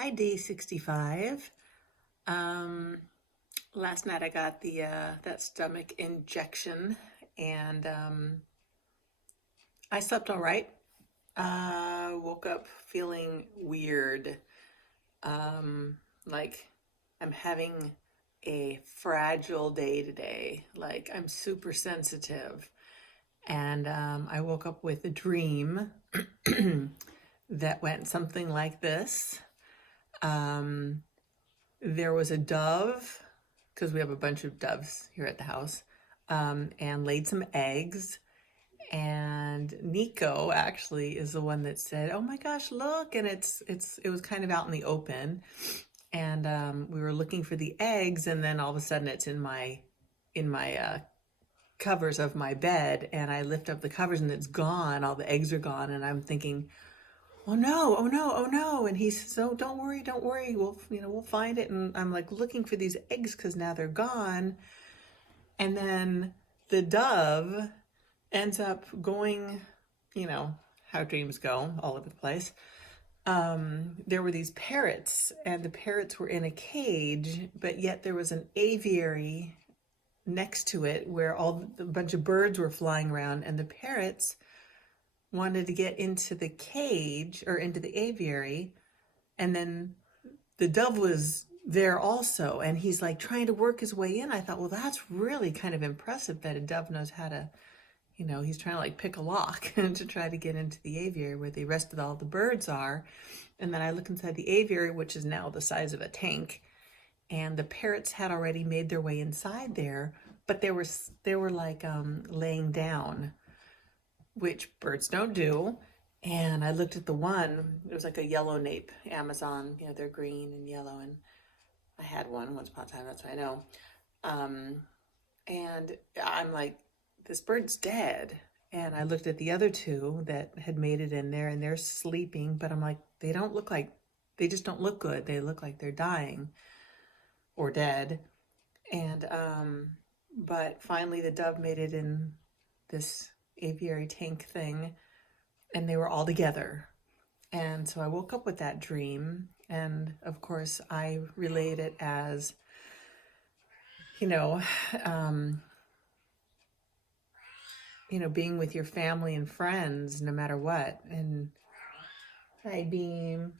Hi, D65. Um, Last night I got the that stomach injection, and I slept all right. Woke up feeling weird, um, like I'm having a fragile day today. Like I'm super sensitive, and I woke up with a dream that went something like this. Um, there was a dove because we have a bunch of doves here at the house, and laid some eggs. And Nico actually is the one that said, "Oh my gosh, look!" And it was kind of out in the open, and we were looking for the eggs, and then all of a sudden it's in my covers of my bed, and I lift up the covers and it's gone. All the eggs are gone, and I'm thinking, "Oh no, oh no, oh no." And he says, "Oh, don't worry, don't worry. We'll find it." And I'm like looking for these eggs because now they're gone. And then the dove ends up going, you know, how dreams go all over the place. There were these parrots, and the parrots were in a cage, but yet there was an aviary next to it where a bunch of birds were flying around, and the parrots wanted to get into the cage or into the aviary, and then the dove was there also, and he's like trying to work his way in. I thought, well, that's really kind of impressive that a dove knows how to, he's trying to like pick a lock to try to get into the aviary where the rest of all the birds are. And then I look inside the aviary, which is now the size of a tank, and the parrots had already made their way inside there, but they were like laying down, which birds don't do. And I looked at the one, it was like a yellow nape Amazon, they're green and yellow, and I had one once upon a time, that's what I know. Um, and I'm like, this bird's dead. And I looked at the other two that had made it in there, and they're sleeping, but I'm like, they just don't look good. They look like they're dying or dead. And, but finally the dove made it in this aviary tank thing, and they were all together. And so I woke up with that dream. And of course, I relayed it as, you know, um, being with your family and friends no matter what. And hi, Beam.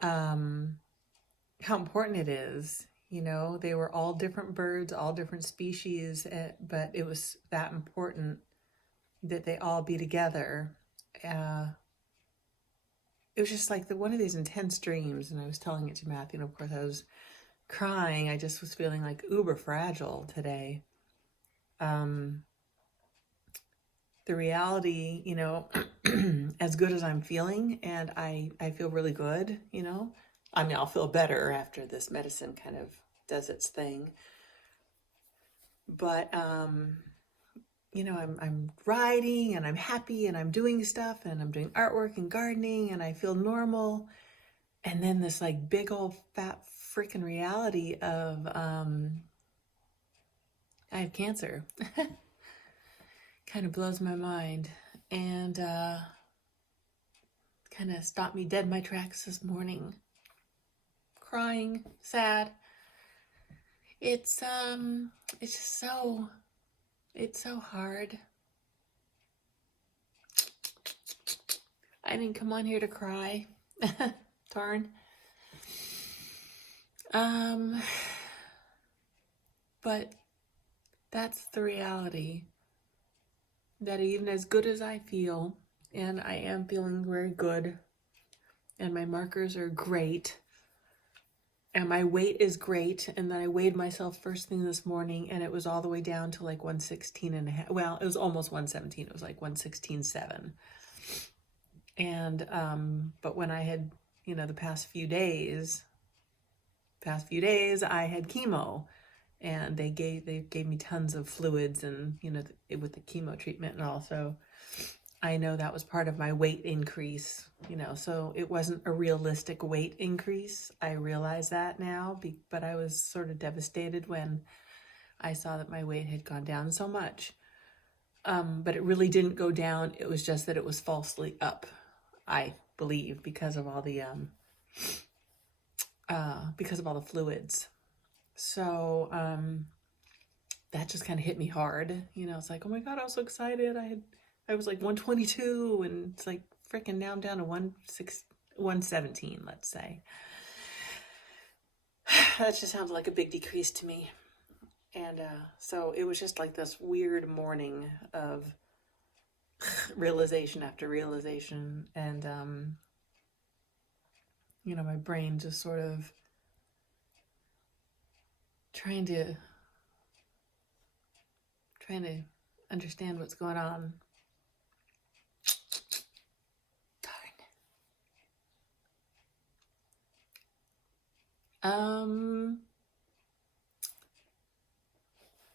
How important it is. They were all different birds, all different species, but it was that important that they all be together. Uh, it was just like one of these intense dreams, and I was telling it to Matthew, and of course I was crying. I just was feeling like uber fragile today. The reality, as good as I'm feeling, and I feel really good, I mean, I'll feel better after this medicine kind of does its thing. But, I'm writing and I'm happy and I'm doing stuff and I'm doing artwork and gardening and I feel normal. And then this like big old fat freaking reality of, I have cancer. Kind of blows my mind, and kind of stopped me dead in my tracks this morning. Crying, sad. It's just it's so hard. I didn't come on here to cry. Darn. Um, but that's the reality. That even as good as I feel, and I am feeling very good, and my markers are great, and my weight is great, and then I weighed myself first thing this morning, and it was all the way down to like 116 and a half. Well, it was almost 117. It was like 116.7. And but when I had, the past few days I had chemo, and they gave me tons of fluids, and with the chemo treatment, and also I know that was part of my weight increase, so it wasn't a realistic weight increase. I realize that now, but I was sort of devastated when I saw that my weight had gone down so much. But it really didn't go down. It was just that it was falsely up, I believe, because of all the because of all the fluids. So that just kind of hit me hard. It's like, oh my God, I was so excited. I was like 122, and it's like freaking now I'm down to 117, let's say. That just sounds like a big decrease to me. And so it was just like this weird morning of realization after realization. And, my brain just sort of trying to understand what's going on. Darn.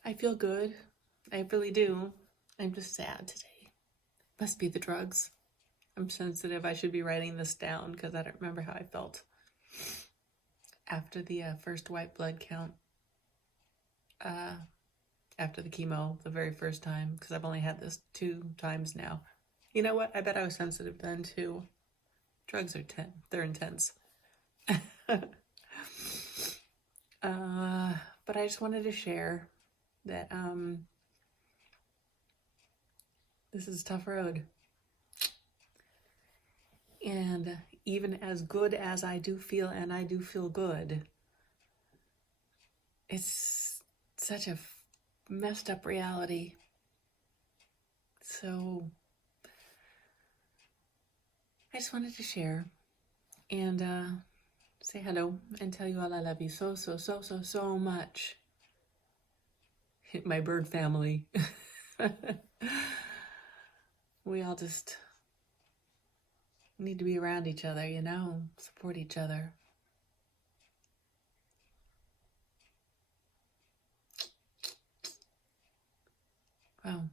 I feel good. I really do. I'm just sad today. Must be the drugs. I'm sensitive. I should be writing this down because I don't remember how I felt after the first white blood count. After the chemo, the very first time, because I've only had this 2 times now. You know what? I bet I was sensitive then too. Drugs are they're intense. But I just wanted to share that this is a tough road. And even as good as I do feel, and I do feel good, it's such a messed up reality. So I just wanted to share and say hello and tell you all I love you so much. My bird family. We all just need to be around each other, support each other. Well,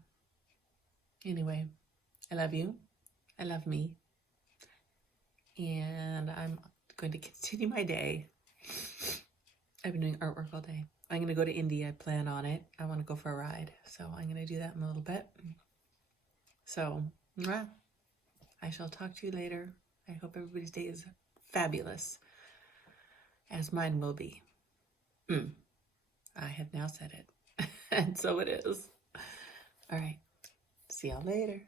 anyway, I love you. I love me. And I'm going to continue my day. I've been doing artwork all day. I'm going to go to India. I plan on it. I want to go for a ride. So I'm going to do that in a little bit. So, I shall talk to you later. I hope everybody's day is fabulous, as mine will be. I have now said it. And so it is. All right. See y'all later.